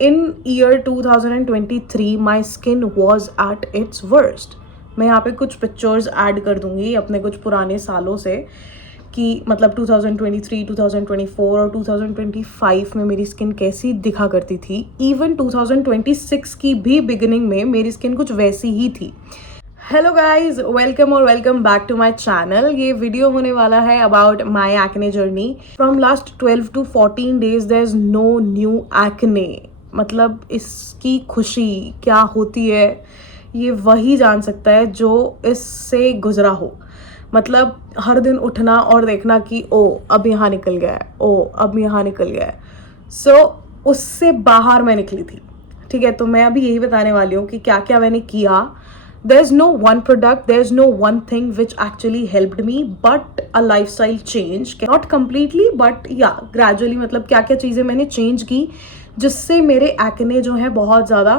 In year 2023 my skin was at its worst. मैं यहाँ पे कुछ पिक्चर्स ऐड कर दूंगी अपने कुछ पुराने सालों से कि मतलब 2023, 2024 और 2025 में मेरी स्किन कैसी दिखा करती थी। इवन 2026 की भी बिगिनिंग में मेरी स्किन कुछ वैसी ही थी। Hello guys, welcome back to my channel. ये वीडियो होने वाला है about my acne journey from last 12 to 14 days। There is no new acne. मतलब इसकी खुशी क्या होती है ये वही जान सकता है जो इससे गुजरा हो। मतलब हर दिन उठना और देखना कि ओ अब यहाँ निकल गया है, ओ अब यहाँ निकल गया है। सो उससे बाहर मैं निकली थी। ठीक है, तो मैं अभी यही बताने वाली हूँ कि क्या क्या मैंने किया। There's no one product, there's no one thing which actually helped me, but a lifestyle change. Not completely, but yeah, gradually। मतलब क्या क्या चीज़ें मैंने चेंज की जिससे मेरे एक्ने जो है बहुत ज़्यादा,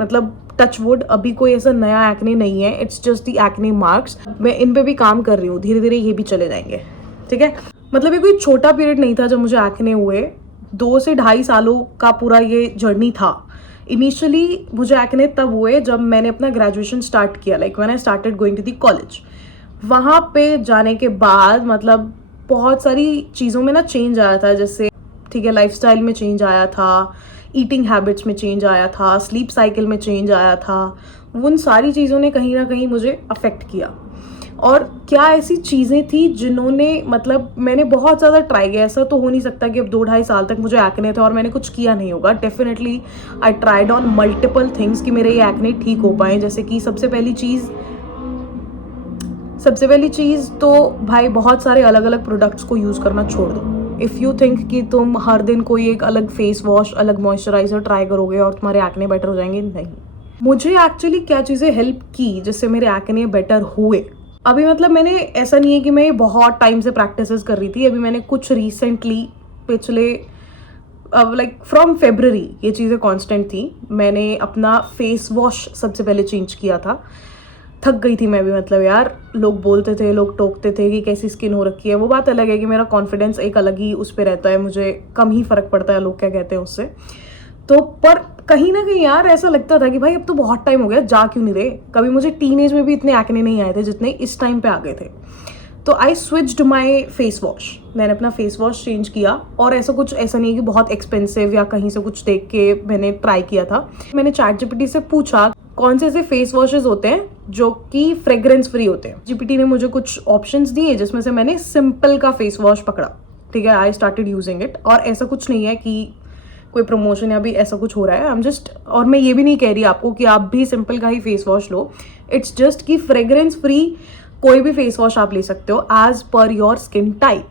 मतलब टच वुड अभी कोई ऐसा नया एक्ने नहीं है। It's just the acne marks. मैं इन पे भी काम कर रही हूँ, धीरे धीरे ये भी चले जाएंगे। ठीक है, मतलब ये कोई छोटा पीरियड नहीं था जब मुझे एक्ने हुए। 2 से 2.5 सालों का पूरा ये जर्नी था। इनिशियली मुझे एक्ने तब हुए जब मैंने अपना ग्रेजुएशन स्टार्ट किया, like when I started going to the college. वहाँ पे जाने के बाद मतलब बहुत सारी चीज़ों में ना चेंज आया था। जैसे ठीक है, लाइफस्टाइल में चेंज आया था, ईटिंग हैबिट्स में चेंज आया था, स्लीप साइकिल में चेंज आया था। उन सारी चीज़ों ने कहीं ना कहीं मुझे अफेक्ट किया। और क्या ऐसी चीज़ें थी जिन्होंने, मतलब मैंने बहुत ज़्यादा ट्राई किया। ऐसा तो हो नहीं सकता कि अब 2-2.5 साल तक मुझे एक्ने था और मैंने कुछ किया नहीं होगा। Definitely I tried on multiple things कि मेरे ये एक्ने ठीक हो पाए। जैसे कि सबसे पहली चीज़ तो भाई बहुत सारे अलग अलग प्रोडक्ट्स को यूज़ करना छोड़ दो। इफ़ यू थिंक कि तुम हर दिन कोई एक अलग फेस वॉश, अलग मॉइस्चराइजर ट्राई करोगे और तुम्हारे एक्ने बेटर हो जाएंगे, नहीं। मुझे एक्चुअली क्या चीज़ें हेल्प की जिससे मेरे एक्ने बेटर हुए। अभी मतलब मैंने, ऐसा नहीं है कि मैं बहुत टाइम से प्रैक्टिसेस कर रही थी। अभी मैंने कुछ रिसेंटली पिछले लाइक फ्रॉम फेब्रवरी ये चीज़ें कांस्टेंट थी। मैंने अपना फेस वॉश सबसे पहले चेंज किया था। थक गई थी मैं भी, मतलब यार लोग बोलते थे, लोग टोकते थे कि कैसी स्किन हो रखी है। वो बात अलग है कि मेरा कॉन्फिडेंस एक अलग ही उस पर रहता है, मुझे कम ही फर्क पड़ता है लोग क्या कहते हैं उससे। तो पर कहीं ना कहीं यार ऐसा लगता था कि भाई अब तो बहुत टाइम हो गया, जा क्यों नहीं रहे। कभी मुझे टीनेज में भी इतने एक्ने नहीं आए थे जितने इस टाइम पे आ गए थे। तो I switched my face wash. मैंने अपना फेस वॉश चेंज किया और ऐसा नहीं है कि बहुत एक्सपेंसिव या कहीं से कुछ देख के मैंने ट्राई किया था। मैंने ChatGPT से पूछा कौन से ऐसे फेस वॉशेस होते हैं जो कि फ्रेग्रेंस फ्री होते हैं। जीपीटी ने मुझे कुछ ऑप्शंस दिए जिसमें से मैंने सिंपल का फेस वॉश पकड़ा। ठीक है, आई स्टार्टेड यूजिंग इट। और ऐसा कुछ नहीं है कि कोई प्रमोशन या भी ऐसा कुछ हो रहा है। आई एम जस्ट, और मैं ये भी नहीं कह रही आपको कि आप भी सिंपल का ही फेस वॉश लो। इट्स जस्ट कि फ्रेग्रेंस फ्री कोई भी फेस वॉश आप ले सकते हो as per your skin type.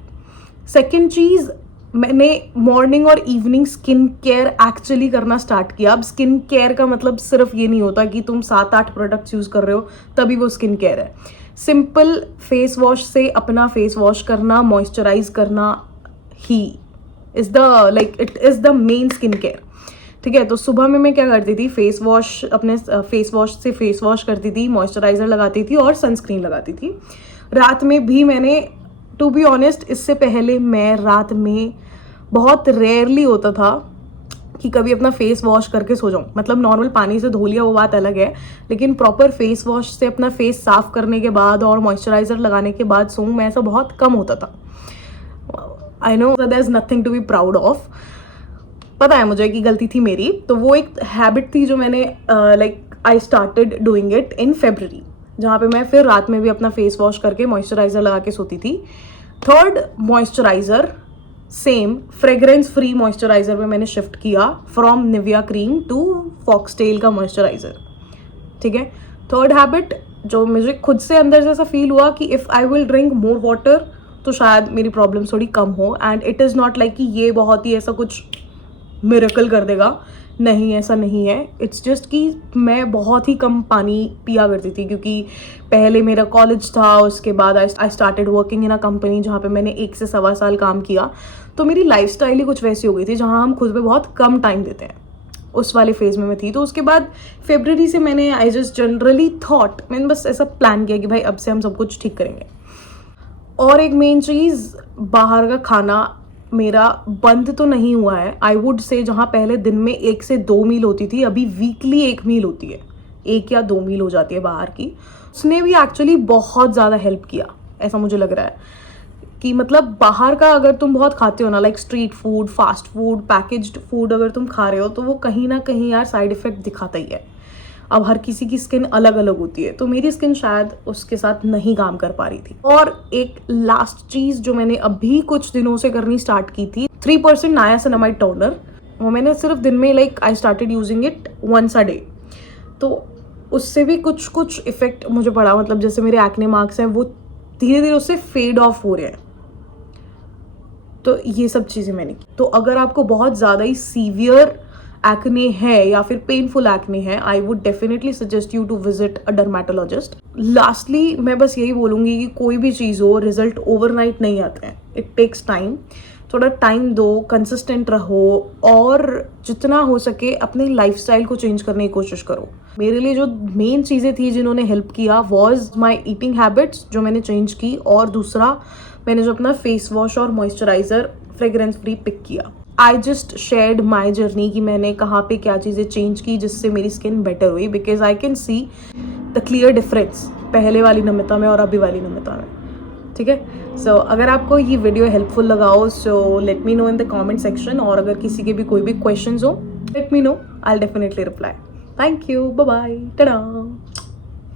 Second चीज़, मैंने मॉर्निंग और इवनिंग स्किन केयर एक्चुअली करना स्टार्ट किया। अब स्किन केयर का मतलब सिर्फ ये नहीं होता कि तुम 7-8 प्रोडक्ट्स यूज़ कर रहे हो तभी वो स्किन केयर है। सिंपल फेस वॉश से अपना फेस वॉश करना, मॉइस्चराइज करना he is the it is the main skin care. ठीक है, तो सुबह में मैं क्या करती थी, फेस वॉश, अपने फेस वॉश से फेस वॉश करती थी, मॉइस्चराइजर लगाती थी और सनस्क्रीन लगाती थी। रात में भी मैंने, टू बी ऑनेस्ट, इससे पहले मैं रात में बहुत रेयरली होता था कि कभी अपना फेस वॉश करके सो जाऊँ। मतलब नॉर्मल पानी से धो लिया वो बात अलग है, लेकिन प्रॉपर फेस वॉश से अपना फेस साफ करने के बाद और मॉइस्चराइजर लगाने के बाद सोऊं, मैं ऐसा बहुत कम होता था। I know there is nothing to be proud of. पता है मुझे कि गलती थी मेरी। तो वो एक हैबिट थी जो मैंने I started doing it in February, जहाँ पे मैं फिर रात में भी अपना फेस वॉश करके मॉइस्चराइजर लगा के सोती थी। Third, moisturiser same fragrance free moisturiser में मैंने शिफ्ट किया from Nivea cream to Foxtale का मॉइस्चराइजर। ठीक है, थर्ड हैबिट जो मुझे खुद से अंदर से ऐसा फील हुआ कि if I will drink more water तो शायद मेरी प्रॉब्लम थोड़ी कम हो। And it is not like कि ये बहुत ही ऐसा कुछ मिरेकल कर देगा, नहीं ऐसा नहीं है। इट्स जस्ट कि मैं बहुत ही कम पानी पिया करती थी क्योंकि पहले मेरा कॉलेज था, उसके बाद I started working in a company जहाँ पे मैंने 1 से 1.25 साल काम किया। तो मेरी लाइफस्टाइल ही कुछ वैसी हो गई थी जहाँ हम खुद पे बहुत कम टाइम देते हैं। उस वाले फेज में मैं थी। तो उसके बाद फेब्रवरी से मैंने, आई जस्ट जनरली थॉट, मैंने बस ऐसा प्लान किया कि भाई अब से हम सब कुछ ठीक करेंगे। और एक मेन चीज़, बाहर का खाना मेरा बंद तो नहीं हुआ है, आई वुड से जहाँ पहले दिन में 1 से 2 मील होती थी, अभी वीकली 1 मील होती है, 1 या 2 मील हो जाती है बाहर की। उसने भी एक्चुअली बहुत ज़्यादा हेल्प किया, ऐसा मुझे लग रहा है कि मतलब बाहर का अगर तुम बहुत खाते हो ना, like street food, fast food, packaged food अगर तुम खा रहे हो तो वो कहीं ना कहीं यार साइड इफेक्ट दिखाता ही है। अब हर किसी की स्किन अलग अलग होती है, तो मेरी स्किन शायद उसके साथ नहीं काम कर पा रही थी। और एक लास्ट चीज़ जो मैंने अभी कुछ दिनों से करनी स्टार्ट की थी, 3% नायासिनामाइड टोनर, वो मैंने सिर्फ दिन में like I started using it once a day, तो उससे भी कुछ कुछ इफेक्ट मुझे पड़ा। मतलब जैसे मेरे एक्ने मार्क्स हैं वो धीरे धीरे उससे फेड ऑफ हो रहे हैं। तो ये सब चीज़ें मैंने की। तो अगर आपको बहुत ज़्यादा ही सीवियर एक्ने है या फिर पेनफुल एक्ने है, I would definitely suggest you to visit a dermatologist. Lastly मैं बस यही बोलूँगी कि कोई भी चीज़ हो, रिजल्ट ओवरनाइट नहीं आते हैं, इट टेक्स टाइम। थोड़ा टाइम दो, कंसिस्टेंट रहो और जितना हो सके अपने लाइफस्टाइल को चेंज करने की कोशिश करो। मेरे लिए जो मेन चीज़ें थी जिन्होंने हेल्प किया वॉज माई ईटिंग हैबिट्स जो मैंने चेंज की, और दूसरा मैंने जो अपना फेस वॉश और मॉइस्चराइजर फ्रेग्रेंस फ्री पिक किया। I just shared my journey कि मैंने कहाँ पे क्या चीज़ें चेंज की जिससे मेरी स्किन बेटर हुई, because I can see the clear difference पहले वाली नमिता में और अभी वाली नमिता में। ठीक है, सो अगर आपको ये वीडियो हेल्पफुल लगा हो so let me know in the comment section, और अगर किसी के भी कोई भी क्वेश्चंस हो let me know, I will definitely reply. Thank you, bye bye, Tata.